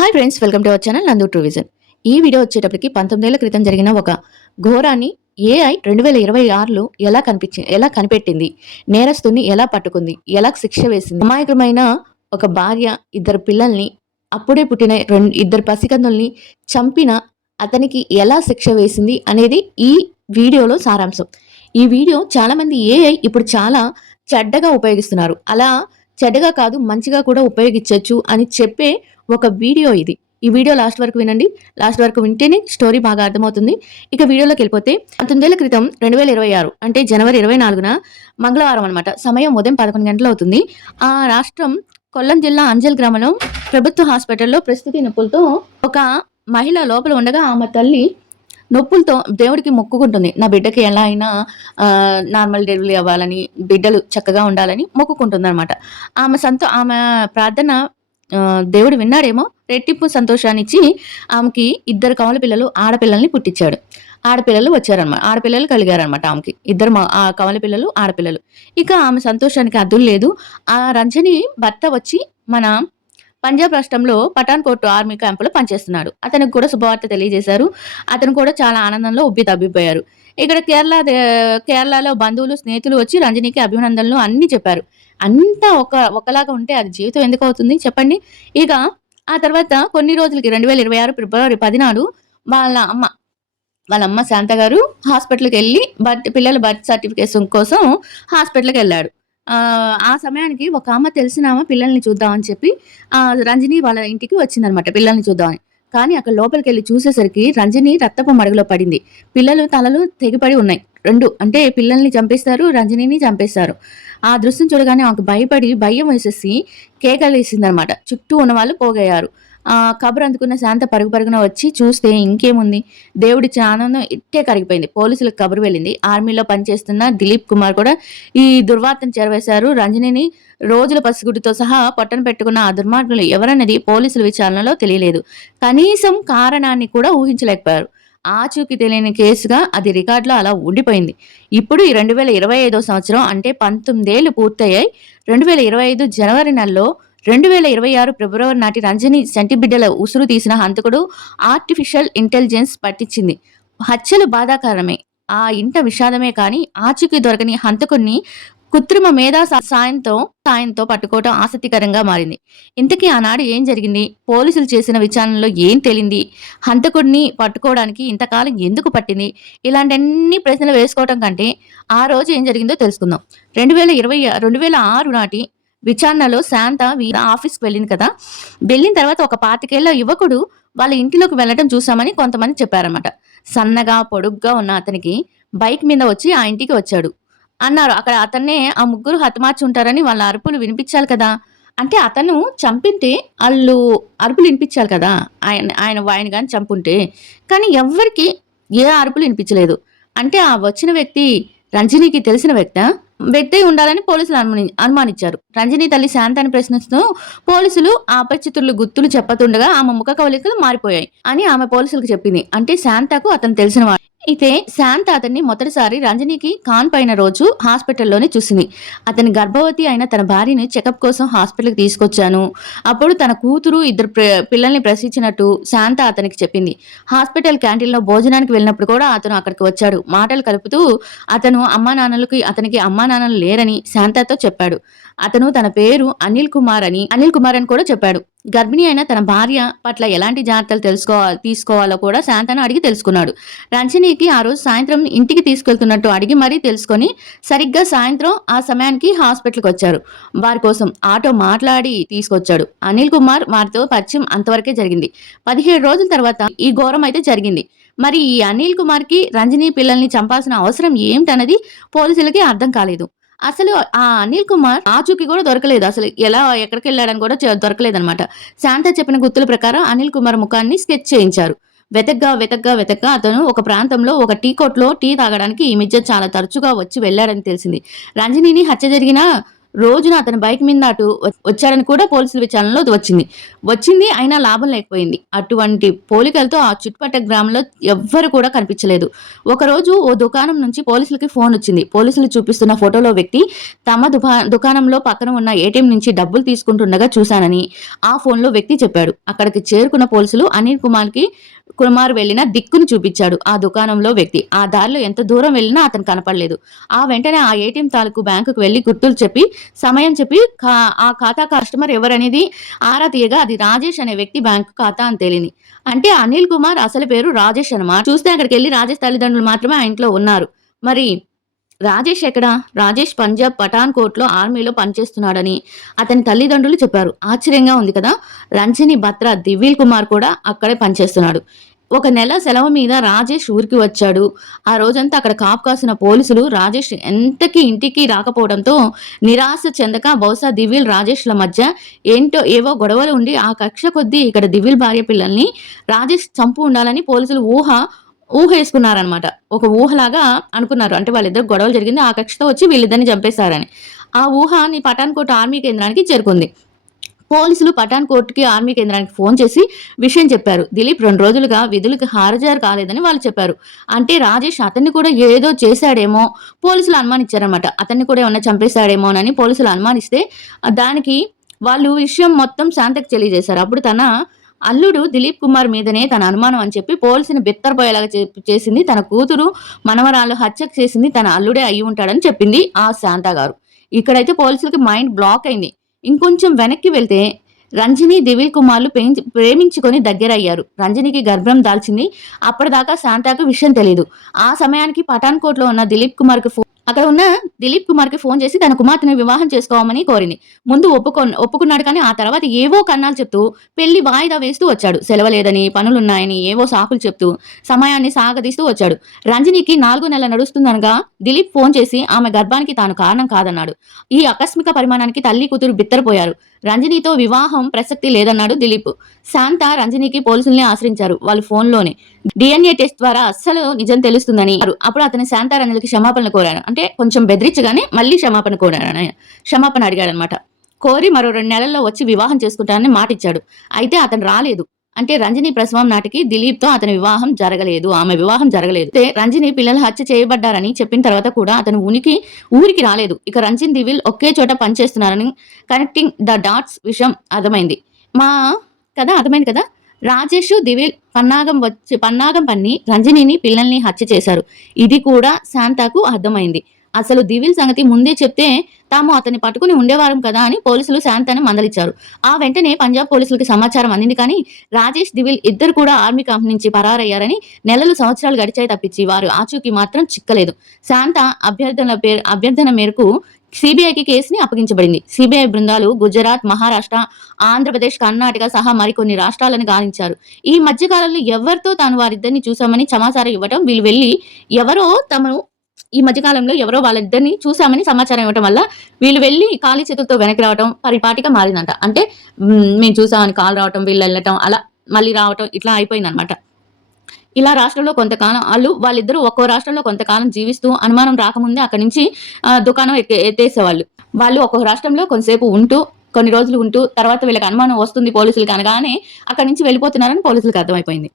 Hi friends, welcome to our channel నందు true vision. ఈ video వచ్చేటప్పటికి 19 ఏళ్ల క్రితం జరిగిన ఒక ఘోరాన్ని ఏఐ 2026లో ఎలా కనిపెట్టింది, నేరస్తుని ఎలా పట్టుకుంది, ఎలా శిక్ష వేసింది, అమాయకమైన ఒక భార్య ఇద్దరు పిల్లల్ని, అప్పుడే పుట్టిన ఇద్దరు పసికందుల్ని చంపిన అతనికి ఎలా శిక్ష వేసింది అనేది ఈ వీడియోలో సారాంశం. ఈ వీడియో చాలా మంది ఏఐ ఇప్పుడు చాలా చెడ్డగా ఉపయోగిస్తున్నారు. అలా చెడ్డగా కాదు, మంచిగా కూడా ఉపయోగించవచ్చు అని చెప్పే ఒక వీడియో ఇది. ఈ వీడియో లాస్ట్ వరకు వినండి. లాస్ట్ వరకు వింటేనే స్టోరీ బాగా అర్థమవుతుంది. ఇక వీడియోలోకి వెళ్ళిపోతే 19 ఏళ్ల క్రితం 2026 అంటే జనవరి 24న మంగళవారం అనమాట. సమయం ఉదయం 11 గంటలు అవుతుంది. ఆ రాష్ట్రం కొల్లం జిల్లా అంజల్ గ్రామంలో ప్రభుత్వ హాస్పిటల్లో ప్రస్తుతి నొప్పులతో ఒక మహిళ లోపల ఉండగా ఆమె తల్లి నొప్పులతో దేవుడికి మొక్కుకుంటుంది. నా బిడ్డకి ఎలా అయినా నార్మల్ డెలివరీ అవ్వాలని, బిడ్డలు చక్కగా ఉండాలని మొక్కుకుంటుంది అనమాట. ఆమె ప్రార్థన దేవుడు విన్నాడేమో, రెట్టింపు సంతోషాన్నిచ్చి ఆమెకి ఇద్దరు కవల పిల్లలు, ఆడపిల్లల్ని పుట్టించాడు. ఆడపిల్లలు వచ్చారనమాట, ఆడపిల్లలు కలిగారనమాట ఆమెకి. ఇద్దరు కవల పిల్లలు, ఆడపిల్లలు. ఇక ఆమె సంతోషానికి అద్దులు లేదు. ఆ రంజని భర్త వచ్చి మన పంజాబ్ రాష్ట్రంలో పఠాన్కోట్ ఆర్మీ క్యాంపులో పనిచేస్తున్నాడు. అతనికి కూడా శుభవార్త తెలియజేశారు. అతను కూడా చాలా ఆనందంలో తబ్బిపోయారు. ఇక్కడ కేరళలో బంధువులు, స్నేహితులు వచ్చి రంజనికి అభినందనలు అన్ని చెప్పారు. అంతా ఒకలాగా ఉంటే అది జీవితం ఎందుకు అవుతుంది చెప్పండి. ఇక ఆ తర్వాత కొన్ని రోజులకి 2026 ఫిబ్రవరి 10 నాడు వాళ్ళ అమ్మ శాంత గారు హాస్పిటల్కి వెళ్ళి పిల్లల బర్త్ సర్టిఫికేషన్ కోసం హాస్పిటల్కి వెళ్ళాడు. ఆ సమయానికి ఒక తెలిసిన ఆమె పిల్లల్ని చూద్దామని చెప్పి రంజని వాళ్ళ ఇంటికి వచ్చిందనమాట, పిల్లల్ని చూద్దామని. కానీ అక్కడ లోపలికి వెళ్ళి చూసేసరికి రంజని రక్తపు మడుగులో పడింది. పిల్లలు తలలు తెగిపడి ఉన్నాయి. రెండు అంటే పిల్లల్ని చంపేస్తారు, రంజనిని చంపేస్తారు. ఆ దృశ్యం చూడగానే ఆమెకు భయం వేసేసి కేకలేసిందనమాట. చుట్టూ ఉన్న వాళ్ళు పోగయ్యారు. కబురు అందుకున్న శాంత పరుగున వచ్చి చూస్తే ఇంకేముంది, దేవుడిచ్చిన ఆనందం ఇట్టే కరిగిపోయింది. పోలీసులకు కబురు వెళ్ళింది. ఆర్మీలో పనిచేస్తున్న దిలీప్ కుమార్ కూడా ఈ దుర్వార్తను చేరవేశారు. రంజనిని రోజుల పసిగుడ్డుతో సహా పొట్టన పెట్టుకున్న ఆ దుర్మార్గులు ఎవరన్నది పోలీసుల విచారణలో తెలియలేదు. కనీసం కారణాన్ని కూడా ఊహించలేకపోయారు. ఆచూకీ తెలియని కేసుగా అది రికార్డులో అలా ఉండిపోయింది. ఇప్పుడు ఈ 2025 సంవత్సరం అంటే 19 ఏళ్లు పూర్తయ్యాయి. 2025 జనవరి నెలలో 2026 ఫిబ్రవరి నాటి రంజని చంటిబిడ్డల ఉసురు తీసిన హంతకుడు ఆర్టిఫిషియల్ ఇంటెలిజెన్స్ పట్టించింది. హత్యలు బాధాకరమే, ఆ ఇంట విషాదమే, కానీ ఆచూకీ దొరకని హంతకుడిని కృత్రిమ మేధా సాయంతో పట్టుకోవటం ఆసక్తికరంగా మారింది. ఇంతకీ ఆనాడు ఏం జరిగింది, పోలీసులు చేసిన విచారణలో ఏం తేలింది, హంతకుడిని పట్టుకోవడానికి ఇంతకాలం ఎందుకు పట్టింది, ఇలాంటి ప్రశ్నలు వేసుకోవటం కంటే ఆ రోజు ఏం జరిగిందో తెలుసుకుందాం. 2006 నాటి విచారణలో శాంత ఆఫీస్కి వెళ్ళింది కదా. వెళ్ళిన తర్వాత ఒక 25 ఏళ్ల యువకుడు వాళ్ళ ఇంటిలోకి వెళ్ళటం చూసామని కొంతమంది చెప్పారన్నమాట. సన్నగా పొడుగ్గా ఉన్న అతనికి బైక్ మీద వచ్చి ఆ ఇంటికి వచ్చాడు అన్నారు. అక్కడ అతన్నే ఆ ముగ్గురు హతమార్చి ఉంటారని వాళ్ళ అరుపులు వినిపించాలి కదా. అంటే అతను చంపింటే వాళ్ళు అరుపులు వినిపించాలి కదా, ఆయన కానీ చంపుంటే. కానీ ఎవ్వరికి ఏ అరుపులు వినిపించలేదు. అంటే ఆ వచ్చిన వ్యక్తి రంజనికి తెలిసిన వ్యక్తి ఉండాలని పోలీసులు అనుమానించారు. రంజని తల్లి శాంతాన్ని ప్రశ్నిస్తూ పోలీసులు ఆ అపరిచితులు గుర్తులు చెప్పతుండగా ఆమె ముఖ కవలికలు మారిపోయాయి అని ఆమె పోలీసులకు చెప్పింది. అంటే శాంతకు అతను తెలిసిన అయితే శాంత అతన్ని మొదటిసారి రంజనికి కాన్పైన రోజు హాస్పిటల్లోనే చూసింది. అతని గర్భవతి అయిన తన భార్యని చెకప్ కోసం హాస్పిటల్కి తీసుకొచ్చాను, అప్పుడు తన కూతురు ఇద్దరు పిల్లల్ని ప్రసవించినట్టు శాంత అతనికి చెప్పింది. హాస్పిటల్ క్యాంటీన్లో భోజనానికి వెళ్ళినప్పుడు కూడా అతను అక్కడికి వచ్చాడు. మాటలు కలుపుతూ అతను అతనికి అమ్మా నాన్నలు లేరని శాంతతో చెప్పాడు. అతను తన పేరు అనిల్ కుమార్ అని కూడా చెప్పాడు. గర్భిణి అయిన తన భార్య పట్ల ఎలాంటి జాగ్రత్తలు తీసుకోవాలో కూడా శాంతను అడిగి తెలుసుకున్నాడు. రంజనికి ఆ రోజు సాయంత్రం ఇంటికి తీసుకెళ్తున్నట్టు అడిగి మరీ తెలుసుకొని సరిగ్గా సాయంత్రం ఆ సమయానికి హాస్పిటల్కి వచ్చారు. వారి కోసం ఆటో మాట్లాడి తీసుకొచ్చాడు. అనిల్ కుమార్ వారితో పరిచయం అంతవరకే జరిగింది. 17 రోజుల తర్వాత ఈ ఘోరం అయితే జరిగింది. మరి ఈ అనిల్ కుమార్ కి రంజని పిల్లల్ని చంపాల్సిన అవసరం ఏమిటన్నది పోలీసులకి అర్థం కాలేదు. అసలు ఆ అనిల్ కుమార్ ఆచూకీ కూడా దొరకలేదు. అసలు ఎక్కడికి వెళ్ళాడని కూడా దొరకలేదన్నమాట. శాంత చెప్పిన గుర్తుల ప్రకారం అనిల్ కుమార్ ముఖాన్ని స్కెచ్ చేయించారు. వెతగ్గా అతను ఒక ప్రాంతంలో ఒక టీ కొట్లో టీ తాగడానికి ఈ మధ్య చాలా తరచుగా వచ్చి వెళ్లాడని తెలిసింది. రంజనిని హత్య జరిగిన రోజున అతని బైక్ మీద అటు వచ్చాడని కూడా పోలీసుల విచారణలో వచ్చింది అయినా లాభం లేకపోయింది. అటువంటి పోలికలతో ఆ చుట్టుపక్కల గ్రామంలో ఎవ్వరు కూడా కనిపించలేదు. ఒకరోజు ఓ దుకాణం నుంచి పోలీసులకి ఫోన్ వచ్చింది. పోలీసులు చూపిస్తున్న ఫోటోలో వ్యక్తి తమ దుకాణంలో పక్కన ఉన్న ఏటీఎం నుంచి డబ్బులు తీసుకుంటుండగా చూశానని ఆ ఫోన్లో వ్యక్తి చెప్పాడు. అక్కడికి చేరుకున్న పోలీసులు అనిల్ కుమార్ వెళ్లిన దిక్కును చూపించాడు ఆ దుకాణంలో వ్యక్తి. ఆ దారిలో ఎంత దూరం వెళ్ళినా అతను కనపడలేదు. ఆ వెంటనే ఆ ఏటీఎం తాలూకు బ్యాంకుకు వెళ్లి గుర్తులు చెప్పి సమయం చెప్పి ఆ ఖాతా కస్టమర్ ఎవరనేది ఆరా తీయగా అది రాజేష్ అనే వ్యక్తి బ్యాంకు ఖాతా అని తేలింది. అంటే అనిల్ కుమార్ అసలు పేరు రాజేష్ అన్నమాట. చూస్తే అక్కడికి వెళ్లి రాజేష్ తల్లిదండ్రులు మాత్రమే ఆ ఇంట్లో ఉన్నారు. మరి రాజేష్ ఎక్కడా? రాజేష్ పంజాబ్ పఠాన్కోట్ లో ఆర్మీలో పనిచేస్తున్నాడని అతని తల్లిదండ్రులు చెప్పారు. ఆశ్చర్యంగా ఉంది కదా. రంజని బత్రా దివిల్ కుమార్ కూడా అక్కడే పనిచేస్తున్నాడు. ఒక నెల సెలవు మీద రాజేష్ ఊరికి వచ్చాడు. ఆ రోజంతా అక్కడ కాపు కాసిన పోలీసులు రాజేష్ ఎంతకీ ఇంటికి రాకపోవడంతో నిరాశ చెందక బహుశా దివిల్ రాజేష్ల మధ్య ఏంటో ఏవో గొడవలు ఉండి ఆ కక్ష కొద్దీ ఇక్కడ దివిల్ భార్య పిల్లల్ని రాజేష్ చంపు ఉండాలని పోలీసులు ఊహేసుకున్నారనమాట. ఒక ఊహలాగా అనుకున్నారు. అంటే వాళ్ళిద్దరు గొడవలు జరిగింది. ఆ కక్షతో వచ్చి వీళ్ళిద్దరిని చంపేశారని. ఆ ఊహ పఠాన్కోట్ ఆర్మీ కేంద్రానికి చేరుకుంది. పోలీసులు పఠాన్కోట్కి ఆర్మీ కేంద్రానికి ఫోన్ చేసి విషయం చెప్పారు. దిలీప్ 2 రోజులుగా విధులకు హాజరు కాలేదని వాళ్ళు చెప్పారు. అంటే రాజేష్ అతన్ని కూడా ఏదో చేశాడేమో పోలీసులు అనుమానించారనమాట. అతన్ని కూడా ఏమన్నా చంపేశాడేమోనని పోలీసులు అనుమానిస్తే దానికి వాళ్ళు విషయం మొత్తం శాంతకి తెలియజేశారు. అప్పుడు తన అల్లుడు దిలీప్ కుమార్ మీదనే తన అనుమానం అని చెప్పి పోలీసుని బిత్తరపోయేలాగా చేసింది. తన కూతురు మనవరాలు హత్యకు చేసింది తన అల్లుడే అయి ఉంటాడని చెప్పింది ఆ శాంత గారు. ఇక్కడైతే పోలీసులకి మైండ్ బ్లాక్ అయింది. ఇంకొంచెం వెనక్కి వెళ్తే రంజని దివిల్ కుమార్లు ప్రేమించుకొని దగ్గరయ్యారు. రంజనికి గర్భం దాల్చింది. అప్పటిదాకా శాంతకు విషయం తెలియదు. ఆ సమయానికి పఠాన్కోట్ లో ఉన్న అక్కడ ఉన్న దిలీప్ కుమార్ కి ఫోన్ చేసి తన కుమార్తెను వివాహం చేసుకోమని కోరింది. ముందు ఒప్పుకున్నాడు. కానీ ఆ తర్వాత ఏవో కన్నాలు చెప్తూ పెళ్లి వాయిదా వేస్తూ వచ్చాడు. సెలవులేదని, పనులున్నాయని ఏవో సాకులు చెప్తూ సమయాన్ని సాగదీస్తూ వచ్చాడు. రంజనికి 4 నెలలు నడుస్తుందనగా దిలీప్ ఫోన్ చేసి ఆమె గర్భానికి తాను కారణం కాదన్నాడు. ఈ ఆకస్మిక పరిమాణానికి తల్లి కూతురు బిత్తరపోయారు. రంజనితో వివాహం ప్రసక్తి లేదన్నాడు దిలీప్. శాంత రంజనికి పోలీసుల్ని ఆశ్రయించారు. వాళ్ళు ఫోన్లోనే డిఎన్ఏ టెస్ట్ ద్వారా అస్సలు నిజం తెలుస్తుందని అప్పుడు అతని శాంత రంజనికి క్షమాపణలు కోరాడు. అంటే కొంచెం బెదిరించగానే మళ్ళీ క్షమాపణ అడిగాడనమాట. కోరి మరో 2 నెలల్లో వచ్చి వివాహం చేసుకుంటానని మాటిచ్చాడు. అయితే అతను రాలేదు. అంటే రంజని ప్రసవం నాటికి దిలీప్ తో అతని వివాహం జరగలేదు. ఆమె వివాహం జరగలేదు. రంజని పిల్లలు హత్య చేయబడ్డారని చెప్పిన తర్వాత కూడా అతను ఊరికి రాలేదు. ఇక రంజన్ దివిల్ ఒకే చోట పనిచేస్తున్నారని కనెక్టింగ్ ద డాట్స్ విషయం అర్థమైంది కదా. రాజేష్ దివిల్ పన్నాగం పన్ని రంజనిని పిల్లల్ని హత్య చేశారు. ఇది కూడా శాంతకు అర్థమైంది. అసలు దివిల్ సంగతి ముందే చెప్తే తాము అతన్ని పట్టుకుని ఉండేవారం కదా అని పోలీసులు శాంతని మందలిచ్చారు. ఆ వెంటనే పంజాబ్ పోలీసులకి సమాచారం అందింది. కానీ రాజేష్ దివిల్ ఇద్దరు కూడా ఆర్మీ క్యాంప్ నుంచి పరారయ్యారని నెలలు సంవత్సరాలు గడిచాయి తప్పించి వారు ఆచూకీ మాత్రం చిక్కలేదు. శాంత అభ్యర్థన మేరకు సిబిఐకి కేసుని అప్పగించబడింది. సిబిఐ బృందాలు గుజరాత్, మహారాష్ట్ర, ఆంధ్రప్రదేశ్, కర్ణాటక సహా మరికొన్ని రాష్ట్రాలను గాలించారు. ఈ మధ్యకాలంలో ఎవరితో తాను వారిద్దరిని చూశామని సమాచారం ఇవ్వటం, వీళ్ళు వెళ్లి ఈ మధ్యకాలంలో ఎవరో వాళ్ళిద్దరిని చూశామని సమాచారం ఇవ్వటం వల్ల వీళ్ళు వెళ్లి ఖాళీ చేతులతో వెనక్కి రావటం పరిపాటిగా మారిందంట. అంటే మేము చూసామని కాల్ రావటం, వీళ్ళు వెళ్ళటం, అలా మళ్ళీ రావటం ఇట్లా అయిపోయిందనమాట. ఇలా రాష్ట్రంలో కొంతకాలం వాళ్ళిద్దరూ ఒక్కో రాష్ట్రంలో కొంతకాలం జీవిస్తూ అనుమానం రాకముందే అక్కడి నుంచి దుకాణం ఎత్తేసేవాళ్ళు. వాళ్ళు ఒక్కో రాష్ట్రంలో కొన్ని రోజులు ఉంటూ తర్వాత వీళ్ళకి అనుమానం వస్తుంది పోలీసులకి అనగానే అక్కడి నుంచి వెళ్ళిపోతున్నారని పోలీసులకు అర్థమైపోయింది.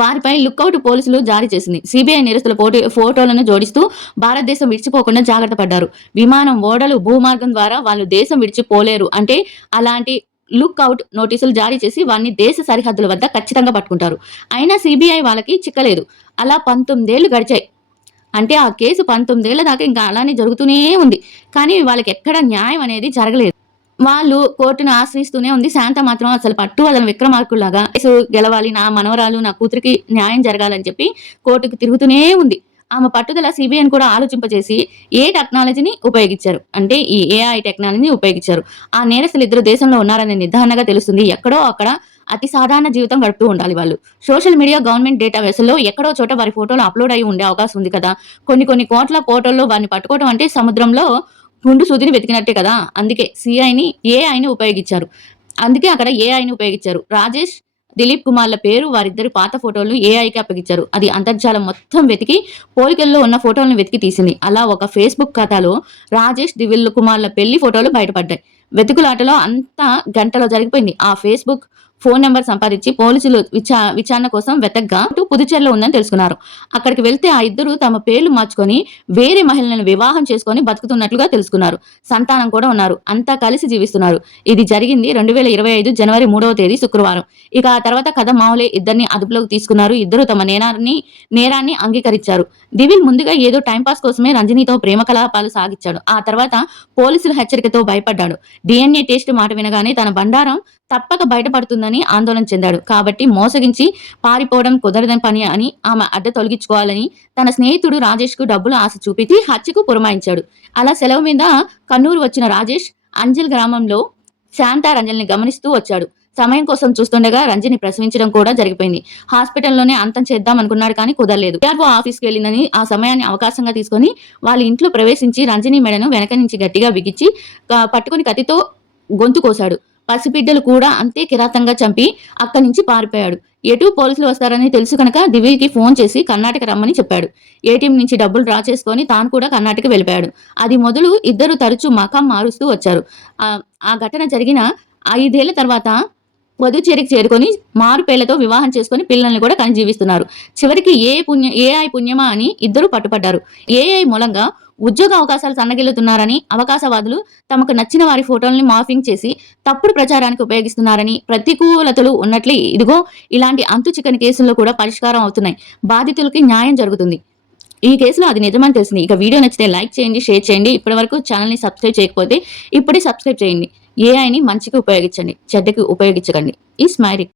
వారిపై లుక్అవుట్ పోలీసులు జారీ చేసింది. సిబిఐ నేరస్తుల ఫోటోలను జోడిస్తూ భారతదేశం విడిచిపోకుండా జాగ్రత్త పడ్డారు. విమానం, ఓడలు, భూమార్గం ద్వారా వాళ్ళు దేశం విడిచిపోలేరు అంటే అలాంటి లుక్అవుట్ నోటీసులు జారీ చేసి వారిని దేశ సరిహద్దుల వద్ద ఖచ్చితంగా పట్టుకుంటారు. అయినా సిబిఐ వాళ్ళకి చిక్కలేదు. అలా 19 ఏళ్లు గడిచాయి. అంటే ఆ కేసు 19 ఏళ్ల దాకా ఇంకా అలానే జరుగుతూనే ఉంది. కానీ వాళ్ళకి ఎక్కడ న్యాయం అనేది జరగలేదు. వాళ్ళు కోర్టును ఆశ్రయిస్తూనే ఉంది. శాంత మాత్రం అసలు పట్టువదలని విక్రమార్కుల్లాగా కేసు గెలవాలి, నా మనవరాలు, నా కూతురికి న్యాయం జరగాలని చెప్పి కోర్టుకు తిరుగుతూనే ఉంది. ఆమె పట్టుదల సిబిఐని కూడా ఆలోచింపజేసి టెక్నాలజీని ఉపయోగించారు. అంటే ఈ ఏఐ టెక్నాలజీని ఉపయోగించారు. ఆ నేరస్తులు ఇద్దరు దేశంలో ఉన్నారని నిర్ధారణగా తెలుస్తుంది. ఎక్కడో అక్కడ అతి సాధారణ జీవితం గడుపుతూ ఉండాలి వాళ్ళు. సోషల్ మీడియా, గవర్నమెంట్ డేటాబేస్లో ఎక్కడో చోట వారి ఫోటోలు అప్లోడ్ అయి ఉండే అవకాశం ఉంది కదా. కొన్ని కోట్ల ఫోటోల్లో వారిని పట్టుకోవడం అంటే సముద్రంలో గుండు సూదిని వెతికినట్టే కదా. అందుకే ఏఐని ఉపయోగించారు. రాజేష్ దిలీప్ కుమార్ల పేరు, వారిద్దరి పాత ఫోటోలను ఏఐకి అప్పగించారు. అది అంతర్జాలం మొత్తం వెతికి పోలికల్లో ఉన్న ఫోటోలను వెతికి తీసింది. అలా ఒక ఫేస్బుక్ ఖాతాలో రాజేష్, దిలీప్ కుమార్ల పెళ్లి ఫోటోలు బయటపడ్డాయి. వెతుకులాటలో అంతా గంటలో జరిగిపోయింది. ఆ ఫేస్బుక్ ఫోన్ నెంబర్ సంపాదించి పోలీసులు విచారణ కోసం వెతగ్గా పుదుచ్చేరిలో ఉందని తెలుసుకున్నారు. అక్కడికి వెళ్తే ఆ ఇద్దరు తమ పేర్లు మార్చుకొని వేరే మహిళలను వివాహం చేసుకొని బతుకుతున్నట్లుగా తెలుసుకున్నారు. సంతానం కూడా ఉన్నారు. అంతా కలిసి జీవిస్తున్నారు. ఇది జరిగింది 2025 జనవరి 3వ తేదీ శుక్రవారం. ఇక ఆ తర్వాత కథ మామూలే. ఇద్దరిని అదుపులోకి తీసుకున్నారు. ఇద్దరు తమ నేరాన్ని అంగీకరించారు. దివిల్ ముందుగా ఏదో టైంపాస్ కోసమే రంజనితో ప్రేమ కలాపాలు సాగించాడు. ఆ తర్వాత పోలీసుల హెచ్చరికతో భయపడ్డాడు. DNA టెస్ట్ మాట వినగానే తన బండారం తప్పక బయటపడుతుందని ఆందోళన చెందాడు. కాబట్టి మోసగించి పారిపోవడం కుదరదని పని అని ఆమె అడ్డ తొలగించుకోవాలని తన స్నేహితుడు రాజేష్ కు డబ్బులు ఆశ చూపించి హత్యకు పురమాయించాడు. అలా సెలవు మీద కన్నూరు వచ్చిన రాజేష్ అంజల్ గ్రామంలో శాంతా రంజల్ని గమనిస్తూ వచ్చాడు. సమయం కోసం చూస్తుండగా రంజని ప్రసవించడం కూడా జరిగిపోయింది. హాస్పిటల్లోనే అంతం చేద్దాం అనుకున్నాడు కానీ కుదరలేదు. PRO ఆఫీస్కి వెళ్ళిందని ఆ సమయాన్ని అవకాశంగా తీసుకొని వాళ్ళ ఇంట్లో ప్రవేశించి రంజని మెడను వెనక నుంచి గట్టిగా బిగించి పట్టుకుని కత్తితో గొంతు కోశాడు. పసిబిడ్డలు కూడా అంతే కిరాతంగా చంపి అక్కడి నుంచి పారిపోయాడు. ఎటు పోలీసులు వస్తారని తెలుసు కనుక దివిల్కి ఫోన్ చేసి కర్ణాటక రమ్మని చెప్పాడు. ఏటీఎం నుంచి డబ్బులు డ్రా చేసుకొని తాను కూడా కర్ణాటక వెళ్ళిపోయాడు. అది మొదలు ఇద్దరు తరచూ మకాం మారుస్తూ వచ్చారు. ఆ ఘటన జరిగిన 5 ఏళ్ల తర్వాత పుదుచ్చేరికి చేరుకొని మారు పేర్లతో వివాహం చేసుకొని పిల్లల్ని కూడా కని జీవిస్తున్నారు. చివరికి ఏఐ పుణ్యమా అని ఇద్దరు పట్టుపడ్డారు. ఏఐ మూలంగా ఉద్యోగ అవకాశాలు సన్నగిల్లుతున్నారని, అవకాశవాదులు తమకు నచ్చిన వారి ఫోటోల్ని మార్ఫింగ్ చేసి తప్పుడు ప్రచారానికి ఉపయోగిస్తున్నారని, ప్రతికూలతలు ఉన్నట్లే ఇదిగో ఇలాంటి అంతు చిక్కని కేసుల్లో కూడా పరిష్కారం అవుతున్నాయి. బాధితులకి న్యాయం జరుగుతుంది. ఈ కేసులో అది నిజమని తెలిసింది. ఇక వీడియో నచ్చితే లైక్ చేయండి, షేర్ చేయండి. ఇప్పటివరకు ఛానల్ని సబ్స్క్రైబ్ చేయకపోతే ఇప్పుడే సబ్స్క్రైబ్ చేయండి. ఏఐని మంచికి ఉపయోగించండి, చెడ్డకి ఉపయోగించకండి. ఈ స్మైరీ.